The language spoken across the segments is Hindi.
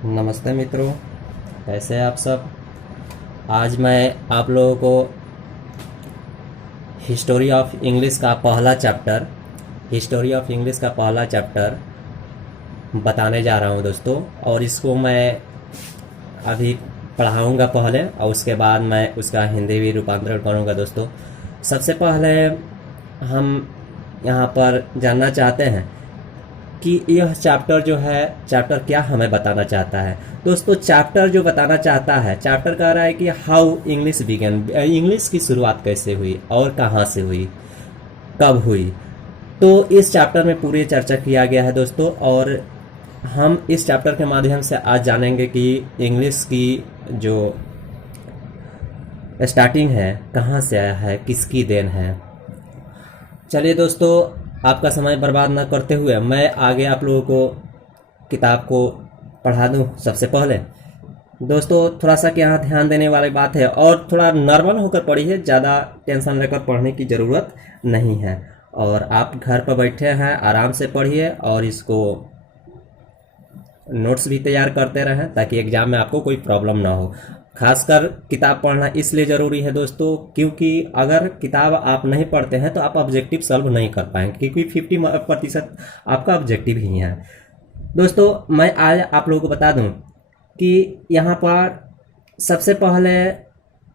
नमस्ते मित्रों, कैसे हैं आप सब। आज मैं आप लोगों को हिस्टोरी ऑफ इंग्लिश का पहला चैप्टर बताने जा रहा हूं दोस्तों। और इसको मैं अभी पढ़ाऊंगा पहले, और उसके बाद मैं उसका हिंदी भी रूपांतरण करूंगा दोस्तों। सबसे पहले हम यहाँ पर जानना चाहते हैं कि यह चैप्टर क्या हमें बताना चाहता है। दोस्तों, चैप्टर जो बताना चाहता है, चैप्टर कह रहा है कि हाउ इंग्लिश बिगन, इंग्लिश की शुरुआत कैसे हुई और कहाँ से हुई, कब हुई। तो इस चैप्टर में पूरी चर्चा किया गया है दोस्तों। और हम इस चैप्टर के माध्यम से आज जानेंगे कि इंग्लिश की जो स्टार्टिंग है कहाँ से आया है, किसकी देन है। चलिए दोस्तों, आपका समय बर्बाद न करते हुए मैं आगे आप लोगों को किताब को पढ़ा दूं। सबसे पहले दोस्तों, थोड़ा सा क्या ध्यान देने वाली बात है, और थोड़ा नॉर्मल होकर पढ़िए, ज़्यादा टेंशन लेकर पढ़ने की ज़रूरत नहीं है। और आप घर पर बैठे हैं, आराम से पढ़िए और इसको नोट्स भी तैयार करते रहें ताकि एग्ज़ाम में आपको कोई प्रॉब्लम ना हो। खासकर किताब पढ़ना इसलिए ज़रूरी है दोस्तों, क्योंकि अगर किताब आप नहीं पढ़ते हैं तो आप ऑब्जेक्टिव सॉल्व नहीं कर पाएंगे, क्योंकि 50% आपका ऑब्जेक्टिव ही है। दोस्तों, मैं आज आप लोगों को बता दूं कि यहाँ पर सबसे पहले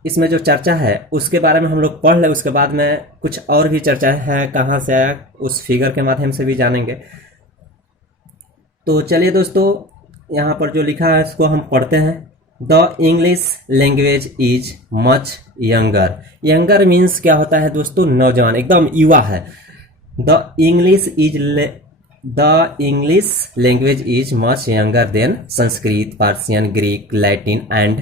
इसमें जो चर्चा है उसके बारे में हम लोग पढ़ लें, उसके बाद में कुछ और भी चर्चा है कहाँ से आया उस फिगर के माध्यम से भी जानेंगे। तो चलिए दोस्तों, यहाँ पर जो लिखा है उसको हम पढ़ते हैं। The English language is much younger. Younger means क्या होता है दोस्तों? नौजवान, एकदम युवा है। The English is the English language is much younger than Sanskrit, Persian, Greek, Latin and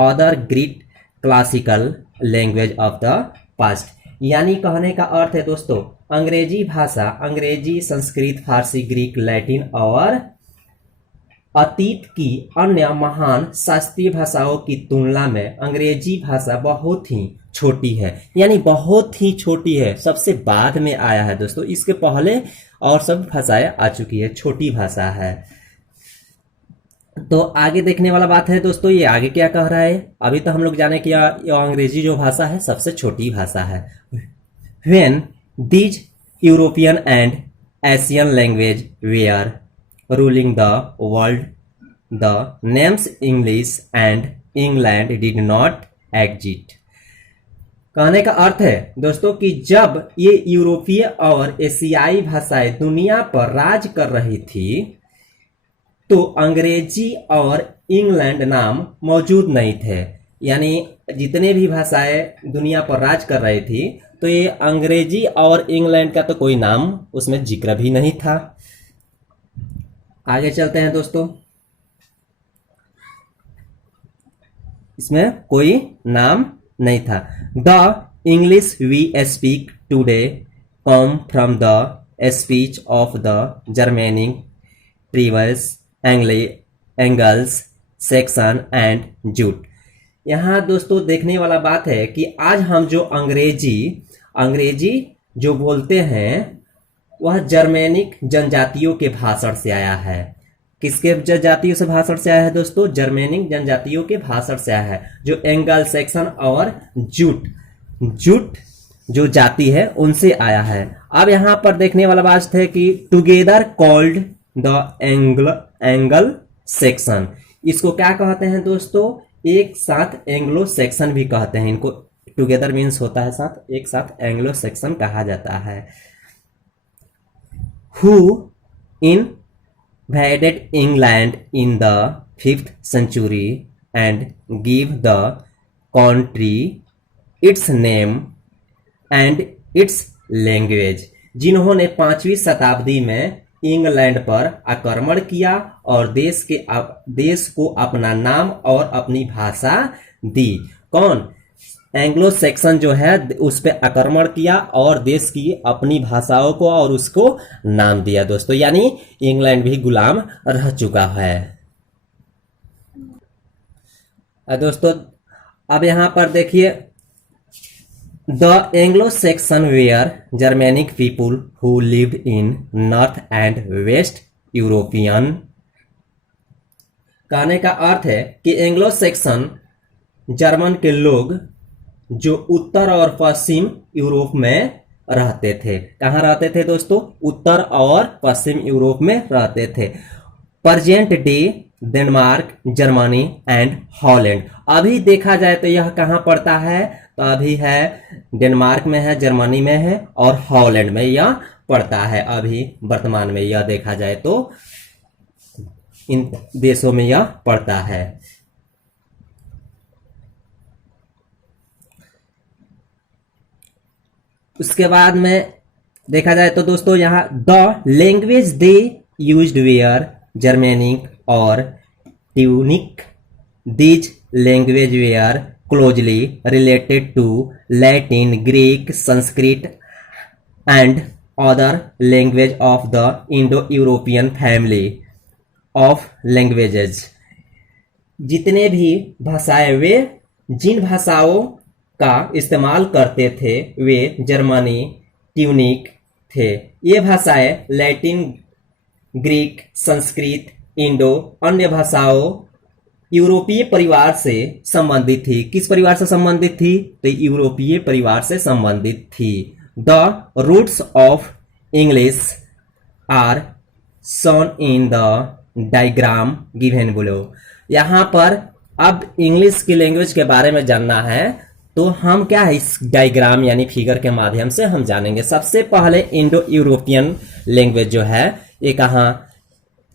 other Greek classical language of the past. यानी कहने का अर्थ है दोस्तों, अंग्रेजी भाषा, अंग्रेजी, संस्कृत, फारसी, ग्रीक, लैटिन और अतीत की अन्य महान शास्त्रीय भाषाओं की तुलना में अंग्रेजी भाषा बहुत ही छोटी है। यानी बहुत ही छोटी है, सबसे बाद में आया है दोस्तों। इसके पहले और सब भाषाएं आ चुकी है, छोटी भाषा है। तो आगे देखने वाला बात है दोस्तों, ये आगे क्या कह रहा है। अभी तो हम लोग जाने कि यह अंग्रेजी जो भाषा है सबसे छोटी भाषा है। When these European and Asian language were ruling the world, the names English and England did not exist। कहने का अर्थ है दोस्तों कि जब ये यूरोपीय और एशियाई भाषाएं दुनिया पर राज कर रही थी तो अंग्रेजी और इंग्लैंड नाम मौजूद नहीं थे। यानी जितने भी भाषाएं दुनिया पर राज कर रही थी तो ये अंग्रेजी और इंग्लैंड का तो कोई नाम उसमें जिक्र भी नहीं था। आगे चलते हैं दोस्तों, इसमें कोई नाम नहीं था। The English we speak today come from the speech of the Germanic tribes Angles Saxon and Jute. यहाँ दोस्तों देखने वाला बात है कि आज हम जो अंग्रेजी जो बोलते हैं वह जर्मेनिक जनजातियों के भाषण से आया है। किसके जनजातियों से भाषण से आया है दोस्तों? जर्मेनिक जनजातियों के भाषण से आया है, जो एंगल सेक्शन और जूट जो जाति है उनसे आया है। अब यहाँ पर देखने वाला बात है कि together called the angle section, इसको क्या कहते हैं दोस्तों? एक साथ एंग्लो सेक्शन भी कहते हैं इनको। टुगेदर मीन्स होता है साथ, एक साथ एंग्लो सेक्शन कहा जाता है। Who invaded England in the 5th century and give the country its name and its language। जिन्होंने 5वीं शताब्दी में इंग्लैंड पर आक्रमण किया और देश को अपना नाम और अपनी भाषा दी। कौन? एंग्लो सेक्शन जो है उस पर आक्रमण किया और देश की अपनी भाषाओं को और उसको नाम दिया दोस्तों। यानी इंग्लैंड भी गुलाम रह चुका है। दोस्तों अब यहां पर देखिए, the Anglo Saxon were Germanic people who lived in north and west European कहने का अर्थ है कि एंग्लो सेक्सन जर्मन के लोग जो उत्तर और पश्चिम यूरोप में रहते थे, कहाँ रहते थे दोस्तों? उत्तर और पश्चिम यूरोप में रहते थे। Present day Denmark, Germany and Holland. अभी देखा जाए तो यह कहाँ पड़ता है? तो अभी है डेनमार्क में है, जर्मनी में है और हॉलैंड में यह पड़ता है। अभी वर्तमान में यह देखा जाए तो इन देशों में यह पड़ता है। उसके बाद में देखा जाए तो दोस्तों यहाँ the language they used were Germanic और Teutonic. These language were closely related to Latin, Greek, Sanskrit and other language of the Indo European family of languages. जितने भी भाषाएं, वे जिन भाषाओं का इस्तेमाल करते थे वे जर्मनी, ट्यूनिक थे। ये भाषाएं लैटिन, ग्रीक, संस्कृत, इंडो अन्य भाषाओं यूरोपीय परिवार से संबंधित थी। किस परिवार से संबंधित थी? तो यूरोपीय परिवार से संबंधित थी। The roots of English are shown in the diagram given below. यहाँ पर अब इंग्लिश की लैंग्वेज के बारे में जानना है तो हम क्या है इस डायग्राम यानी फिगर के माध्यम से हम जानेंगे। सबसे पहले इंडो यूरोपियन लैंग्वेज जो है ये कहाँ?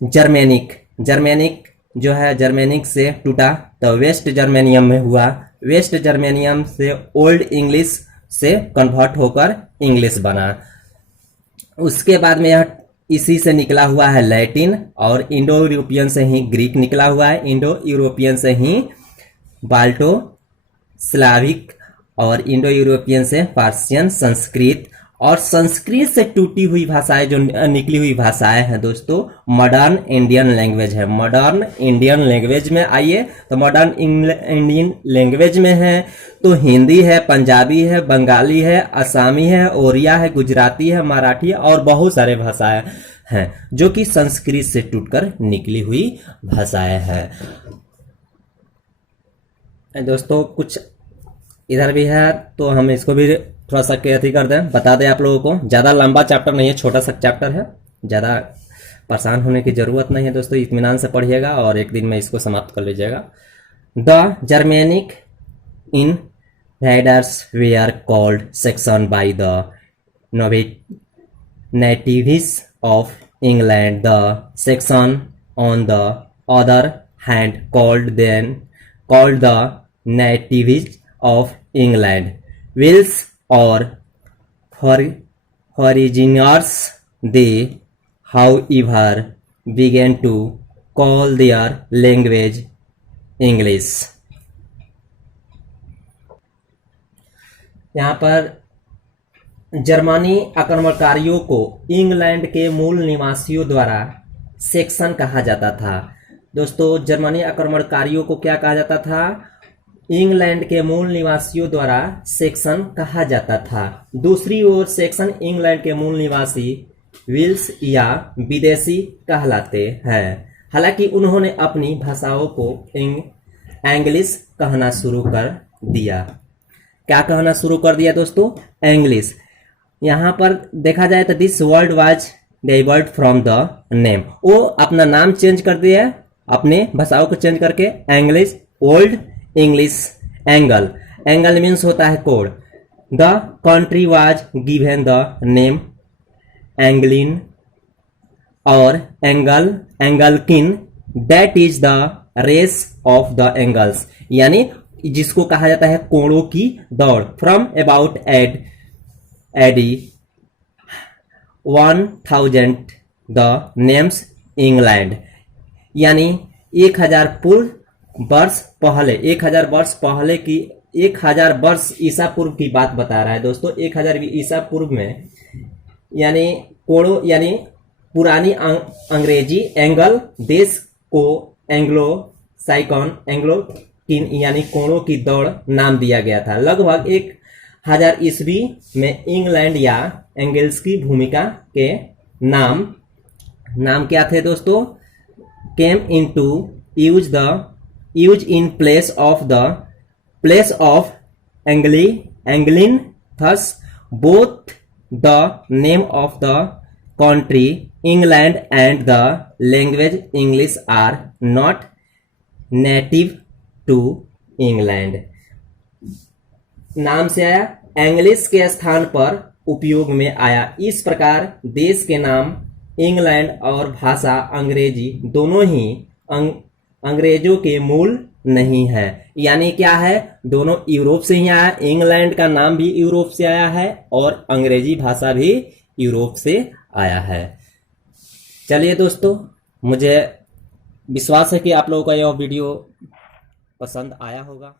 जर्मेनिक। जर्मेनिक जो है जर्मेनिक से टूटा तो वेस्ट जर्मेनियम में हुआ। वेस्ट जर्मेनियम से ओल्ड इंग्लिश से कन्वर्ट होकर इंग्लिश बना। उसके बाद में यह इसी से निकला हुआ है लैटिन और इंडो यूरोपियन से ही ग्रीक निकला हुआ है। इंडो यूरोपियन से ही बाल्टो स्लाविक और इंडो यूरोपियन से पार्सियन, संस्कृत और संस्कृत से टूटी हुई भाषाएं जो निकली हुई भाषाएं हैं दोस्तों मॉडर्न इंडियन लैंग्वेज है। मॉडर्न इंडियन लैंग्वेज में आइए तो मॉडर्न इंडियन लैंग्वेज में है तो हिंदी है, पंजाबी है, बंगाली है, असमी है, ओरिया है, गुजराती है, मराठी है और बहुत सारे भाषाएं हैं जो कि संस्कृत से टूटकर निकली हुई भाषाएं हैं। दोस्तों कुछ इधर भी है तो हम इसको भी थोड़ा सा कैथी कर दें, बता दें आप लोगों को। ज़्यादा लंबा चैप्टर नहीं है, छोटा सा चैप्टर है, ज़्यादा परेशान होने की ज़रूरत नहीं है दोस्तों। इत्मीनान से पढ़िएगा और एक दिन में इसको समाप्त कर लीजिएगा। The Germanic इनवेडर्स where called section by the natives of England. The section on the other hand called the natives of England, Wales or foreigners. They, however, began to call their language English. यहाँ पर जर्मनी आक्रमणकारियों को इंग्लैंड के मूल निवासियों द्वारा सेक्सन कहा जाता था। दोस्तों जर्मनी आक्रमणकारियों को क्या कहा जाता था? इंग्लैंड के मूल निवासियों द्वारा सेक्सन कहा जाता था। दूसरी ओर सेक्सन इंग्लैंड के मूल निवासी विल्स या विदेशी कहलाते हैं। हालांकि उन्होंने अपनी भाषाओं को इंग्लिश कहना शुरू कर दिया। क्या कहना शुरू कर दिया दोस्तों? इंग्लिश। यहाँ पर देखा जाए तो this word was divert from the name. वो अपना नाम चेंज कर दिया, अपने भाषाओं को चेंज करके English, old English, angle. Angle means होता है कोड। The country was given the name Englaland और Angelcynn that is the race of the Angles, यानी जिसको कहा जाता है कोणों की दौड़। From about AD 1000 the names England, यानी 1000 वर्ष पहले, 1000 वर्ष पहले की, 1000 वर्ष ईसा पूर्व की बात बता रहा है दोस्तों। 1000 ईसा पूर्व में यानी कोणों यानी पुरानी अंग्रेजी एंगल देश को एंग्लो साइकॉन, एंग्लो यानी कोणों की दौड़ नाम दिया गया था। लगभग 1000 ईस्वी में इंग्लैंड या एंगल्स की भूमिका के नाम क्या थे दोस्तों? Came into use in place of Angeln, thus both the name of the country England and the language English are not native to England. नाम से आया, इंग्लिश के स्थान पर उपयोग में आया। इस प्रकार देश के नाम इंग्लैंड और भाषा अंग्रेजी दोनों ही अंग्रेजों के मूल नहीं है। यानी क्या है, दोनों यूरोप से ही आया। इंग्लैंड का नाम भी यूरोप से आया है और अंग्रेजी भाषा भी यूरोप से आया है। चलिए दोस्तों, मुझे विश्वास है कि आप लोगों का यह वीडियो पसंद आया होगा।